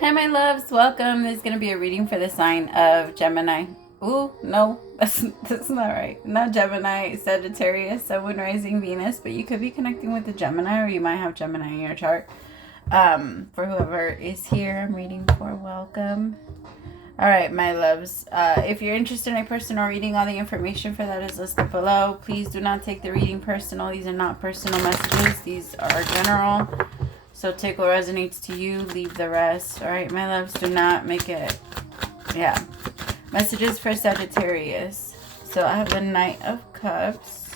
Hi, my loves. Welcome. This is going to be a reading for the sign of Gemini. Ooh, no, that's not right. Not Gemini, Sagittarius, Sun, Moon, Rising, Venus, but you could be connecting with the Gemini, or you might have Gemini in your chart. For whoever is here, I'm reading for. Welcome. All right, my loves. If you're interested in a personal reading, all the information for that is listed below. Please do not take the reading personal. These are not personal messages. These are general. So take what resonates to you, leave the rest. All right, my loves, do not make it. Yeah. Messages for Sagittarius. So I have the Knight of Cups.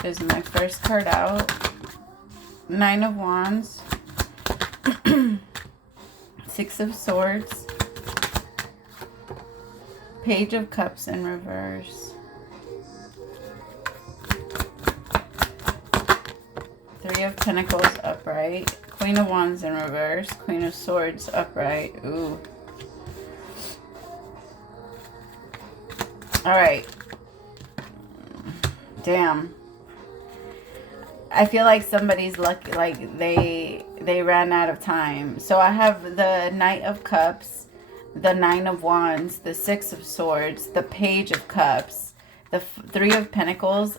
There's my first card out. Nine of Wands. Six of Swords. Page of Cups in reverse. Three of Pentacles upright. Queen of Wands in reverse. Queen of Swords upright. Ooh. Alright. Damn. I feel like somebody's lucky, like they ran out of time. So I have the Knight of Cups, the Nine of Wands, the Six of Swords, the Page of Cups, the Three of Pentacles.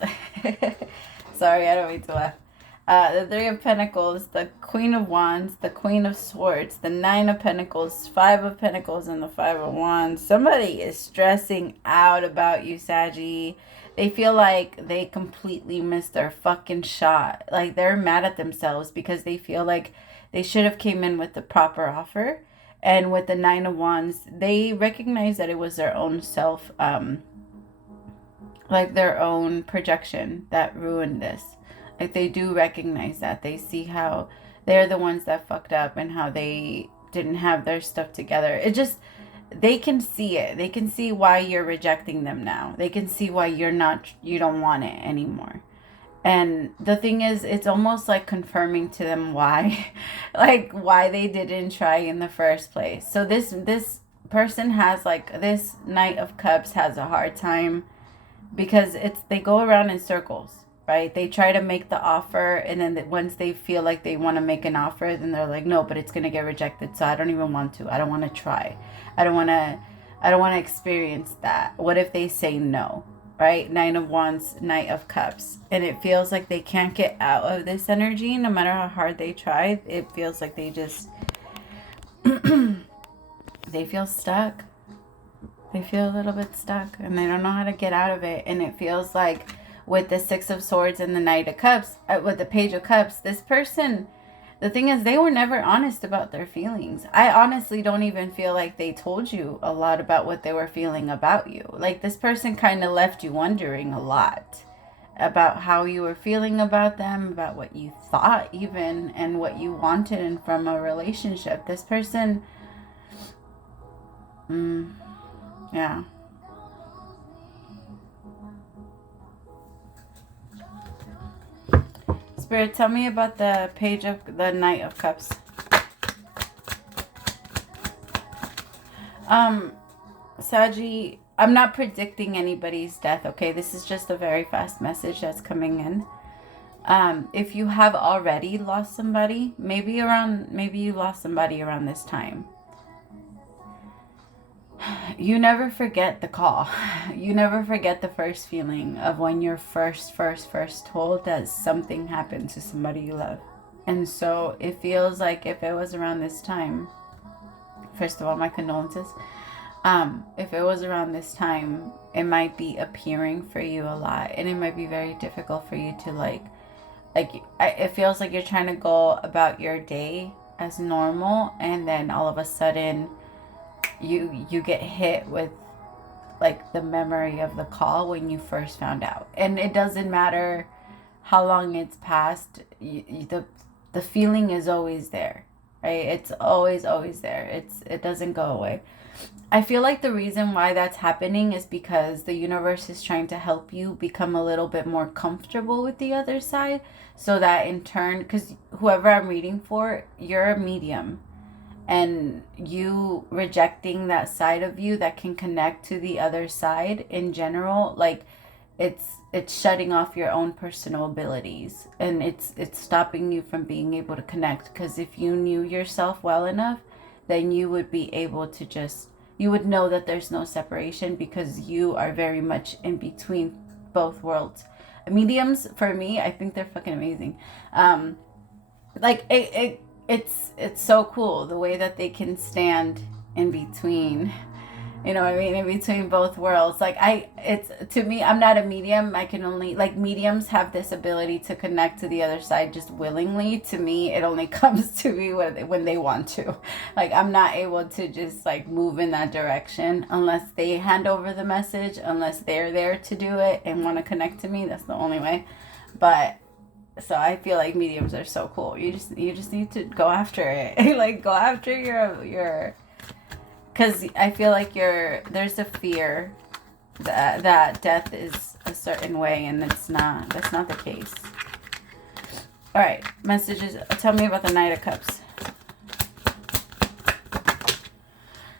Sorry, I don't mean to laugh. The Three of Pentacles, the Queen of Wands, the Queen of Swords, the Nine of Pentacles, Five of Pentacles, and the Five of Wands. Somebody is stressing out about you, Saggy. They feel like they completely missed their fucking shot. Like they're mad at themselves because they feel like they should have came in with the proper offer. And with the Nine of Wands, they recognize that it was their own self, like their own projection that ruined this. Like they do recognize that. They see how they're the ones that fucked up and how they didn't have their stuff together. It just, they can see it. They can see why you're rejecting them now. They can see why you don't want it anymore. And the thing is, it's almost like confirming to them why, like why they didn't try in the first place. So this person has like, this Knight of Cups has a hard time because they go around in circles. Right? They try to make the offer, and then once they feel like they want to make an offer, then they're like, no, but it's going to get rejected, so I don't even want to. I don't want to try. I don't want to experience that. What if they say no? Right? Nine of Wands, Knight of Cups. And it feels like they can't get out of this energy no matter how hard they try. It feels like they just they feel stuck. They feel a little bit stuck and they don't know how to get out of it. And it feels like with the Six of Swords and the Knight of Cups, with the Page of Cups, this person, the thing is, they were never honest about their feelings. I honestly don't even feel like they told you a lot about what they were feeling about you. Like this person kind of left you wondering a lot about how you were feeling about them, about what you thought even, and what you wanted from a relationship. This person, yeah. Spirit, tell me about the Page of the Knight of Cups. Saggy, I'm not predicting anybody's death, okay? This is just a very fast message that's coming in. If you have already lost somebody, maybe you lost somebody around this time. You never forget the call. You never forget the first feeling of when you're first told that something happened to somebody you love. And so it feels like if it was around this time, first of all, my condolences. If it was around this time, it might be appearing for you a lot. And it might be very difficult for you to it feels like you're trying to go about your day as normal. And then all of a sudden, you get hit with like the memory of the call when you first found out. And it doesn't matter how long it's passed, the feeling is always there, right? It's always there. It doesn't go away. I feel like the reason why that's happening is because the universe is trying to help you become a little bit more comfortable with the other side, so that in turn, because whoever I'm reading for, you're a medium. And you rejecting that side of you that can connect to the other side in general, like it's it's shutting off your own personal abilities, and it's stopping you from being able to connect. Because if you knew yourself well enough, then you would be able to just, you would know that there's no separation, because you are very much in between both worlds. Mediums, for me, I think they're fucking amazing. Like it's so cool the way that they can stand in between, you know what I mean, in between both worlds. Like it's, to me, I'm not a medium. I can only, like, mediums have this ability to connect to the other side just willingly. To me, it only comes to me when they want to. Like, I'm not able to just like move in that direction unless they hand over the message, unless they're there to do it and want to connect to me. That's the only way. But so I feel like mediums are so cool. You just need to go after it. Like, go after your because I feel like there's a fear that death is a certain way, and that's not the case. All right, messages. Tell me about the Knight of Cups.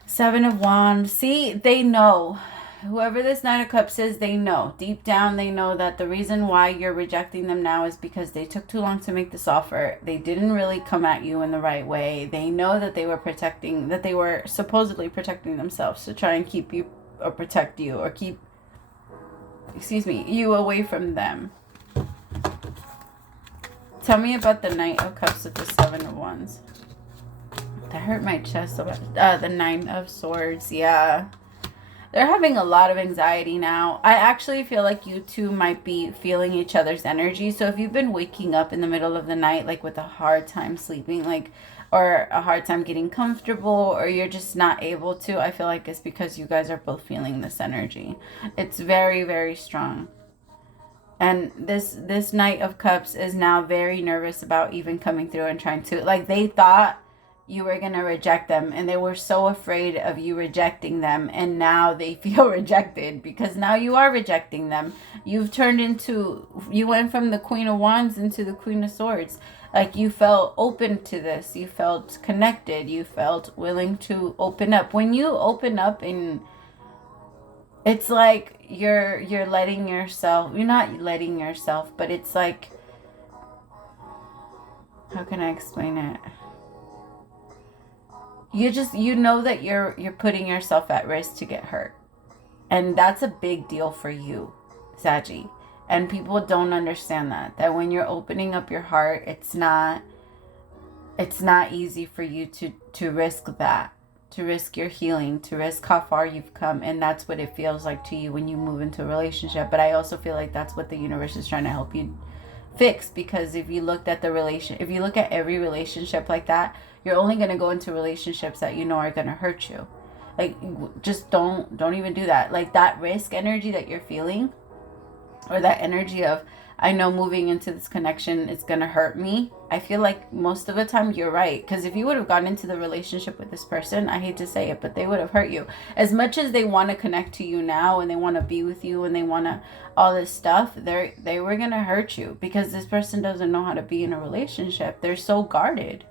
Seven of Wands. See, they know. Whoever this Knight of Cups is, they know. Deep down, they know that the reason why you're rejecting them now is because they took too long to make this offer. They didn't really come at you in the right way. They know that they were supposedly protecting themselves to try and keep you, or protect you, or keep, you away from them. Tell me about the Knight of Cups with the Seven of Wands. That hurt my chest so much. The Nine of Swords, yeah. They're having a lot of anxiety now. I actually feel like you two might be feeling each other's energy. So if you've been waking up in the middle of the night, like with a hard time sleeping, like, or a hard time getting comfortable, or you're just not able to, I feel like it's because you guys are both feeling this energy. It's very, very strong. And this Knight of Cups is now very nervous about even coming through and trying to, like, they thought you were going to reject them, and they were so afraid of you rejecting them, and now they feel rejected because now you are rejecting them. You went from the Queen of Wands into the Queen of Swords. Like, you felt open to this, you felt connected, you felt willing to open up. When you open up, and it's like you're letting yourself, you're not letting yourself, but it's like, how can I explain it? You know that you're putting yourself at risk to get hurt. And that's a big deal for you, Saggy. And people don't understand that when you're opening up your heart, it's not easy for you to risk that, to risk your healing, to risk how far you've come. And that's what it feels like to you when you move into a relationship. But I also feel like that's what the universe is trying to help you fix, because if you look at every relationship like that, you're only going to go into relationships that you know are going to hurt you. Like, just don't even do that. Like, that risk energy that you're feeling, or that energy of, I know moving into this connection is going to hurt me. I feel like most of the time you're right. Because if you would have gotten into the relationship with this person, I hate to say it, but they would have hurt you. As much as they want to connect to you now, and they want to be with you, and they want to all this stuff, they were going to hurt you, because this person doesn't know how to be in a relationship. They're so guarded.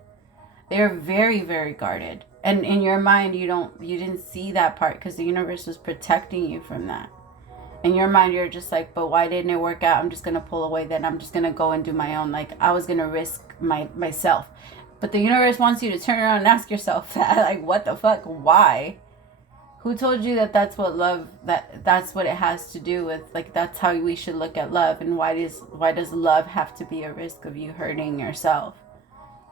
They're very, very guarded. And in your mind, you didn't see that part, because the universe was protecting you from that. In your mind, you're just like, but why didn't it work out? I'm just going to pull away, then I'm just going to go and do my own. Like, I was going to risk myself. But the universe wants you to turn around and ask yourself that. Like, what the fuck? Why? Who told you that that's what love, that's what it has to do with? Like, that's how we should look at love. And why does love have to be a risk of you hurting yourself?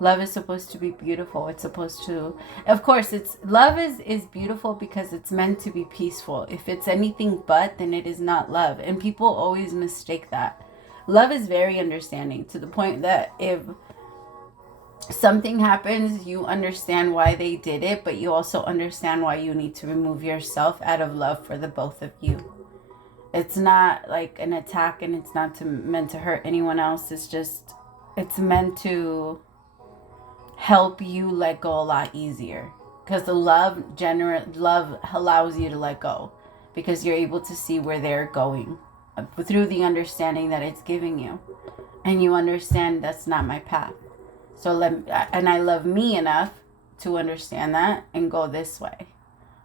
Love is supposed to be beautiful. It's supposed to, of course, love is beautiful because it's meant to be peaceful. If it's anything but, then it is not love. And people always mistake that. Love is very understanding, to the point that if something happens, you understand why they did it, but you also understand why you need to remove yourself out of love for the both of you. It's not like an attack, and it's not meant to hurt anyone else. It's meant to help you let go a lot easier, because the love allows you to let go, because you're able to see where they're going through the understanding that it's giving you, and you understand that's not my path. So and I love me enough to understand that and go this way.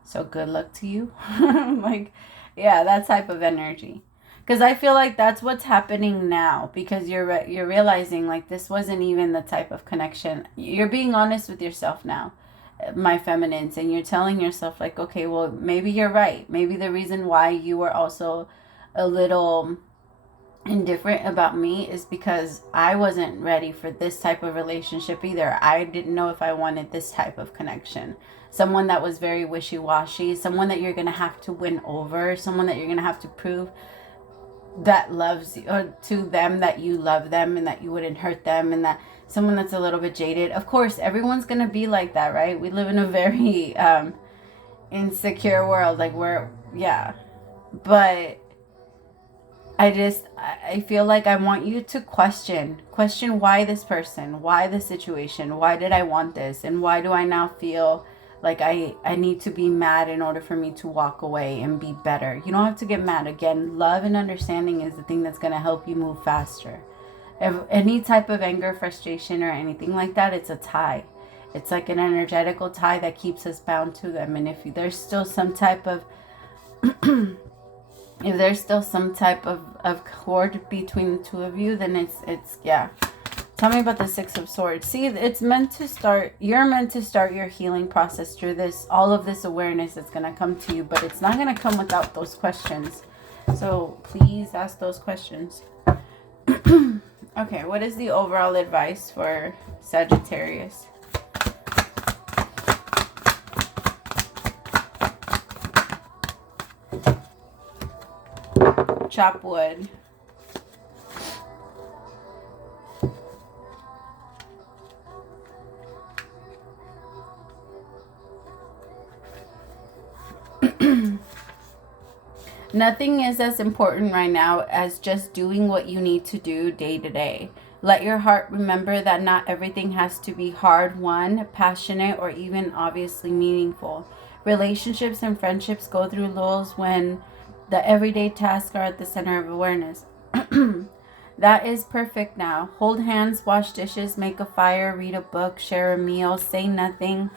So good luck to you. Like, yeah, that type of energy. Because I feel like that's what's happening now, because you're realizing like this wasn't even the type of connection. You're being honest with yourself now, my feminines, and you're telling yourself like, okay, well, maybe you're right. Maybe the reason why you were also a little indifferent about me is because I wasn't ready for this type of relationship either. I didn't know if I wanted this type of connection. Someone that was very wishy-washy, someone that you're going to have to win over, someone that you're going to have to prove that loves you, or to them that you love them and that you wouldn't hurt them, and that someone that's a little bit jaded. Of course, everyone's gonna be like that, right? We live in a very insecure world, like but I feel like I want you to question why this person, why this situation, why did I want this, and why do I now feel like I need to be mad in order for me to walk away and be better. You don't have to get mad. Again, love and understanding is the thing that's going to help you move faster. If any type of anger, frustration, or anything like that, it's a tie. It's like an energetical tie that keeps us bound to them. And if there's still some type of if there's still some type of cord between the two of you, then it's yeah. Tell me about the Six of Swords. See, it's meant to start, you're meant to start your healing process through this, all of this awareness that's going to come to you, but it's not going to come without those questions. So please ask those questions. Okay, what is the overall advice for Sagittarius? Chop wood. Nothing is as important right now as just doing what you need to do day to day. Let your heart remember that not everything has to be hard won, passionate, or even obviously meaningful. Relationships and friendships go through lulls when the everyday tasks are at the center of awareness. That is perfect now. Hold hands, wash dishes, make a fire, read a book, share a meal, say nothing.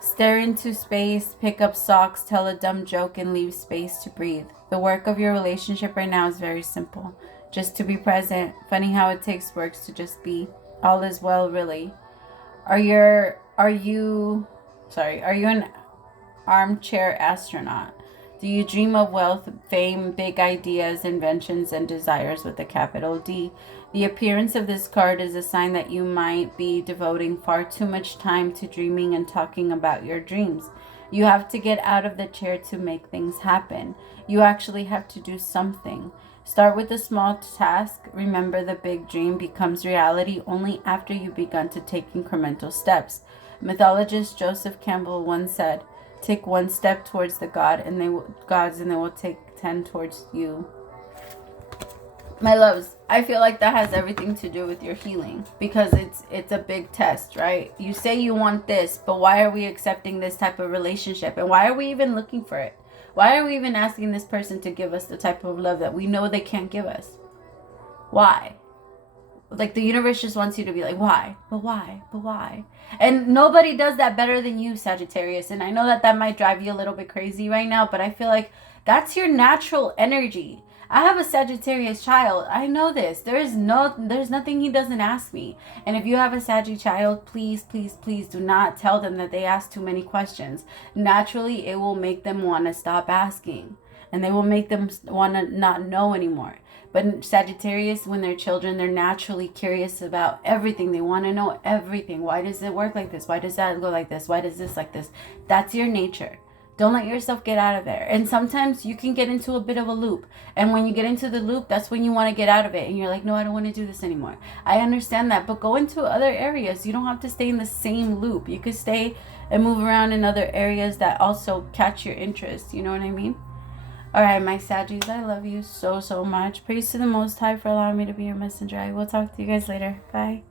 Stare into space, pick up socks, tell a dumb joke, and leave space to breathe. The work of your relationship right now is very simple. Just to be present. Funny how it takes works to just be. All is well, really. Are you an armchair astronaut? Do you dream of wealth, fame, big ideas, inventions, and desires with a capital D? The appearance of this card is a sign that you might be devoting far too much time to dreaming and talking about your dreams. You have to get out of the chair to make things happen. You actually have to do something. Start with a small task. Remember, the big dream becomes reality only after you've begun to take incremental steps. Mythologist Joseph Campbell once said, "Take one step towards the gods, and they will take 10 towards you." My loves, I feel like that has everything to do with your healing, because it's a big test, right? You say you want this, but why are we accepting this type of relationship? And why are we even looking for it? Why are we even asking this person to give us the type of love that we know they can't give us? Why? Like, the universe just wants you to be like, why? But why? But why? And nobody does that better than you, Sagittarius. And I know that might drive you a little bit crazy right now, but I feel like that's your natural energy. I have a Sagittarius child. I know this. There's nothing he doesn't ask me. And if you have a Saggy child, please, please, please do not tell them that they ask too many questions. Naturally, it will make them want to stop asking. And they will make them want to not know anymore. But Sagittarius, when they're children, they're naturally curious about everything. They want to know everything. Why does it work like this? Why does that go like this? Why does this like this? That's your nature. Don't let yourself get out of there. And sometimes you can get into a bit of a loop. And when you get into the loop, that's when you want to get out of it. And you're like, no, I don't want to do this anymore. I understand that. But go into other areas. You don't have to stay in the same loop. You could stay and move around in other areas that also catch your interest. You know what I mean? All right, my Saggies, I love you so, so much. Praise to the Most High for allowing me to be your messenger. I will talk to you guys later. Bye.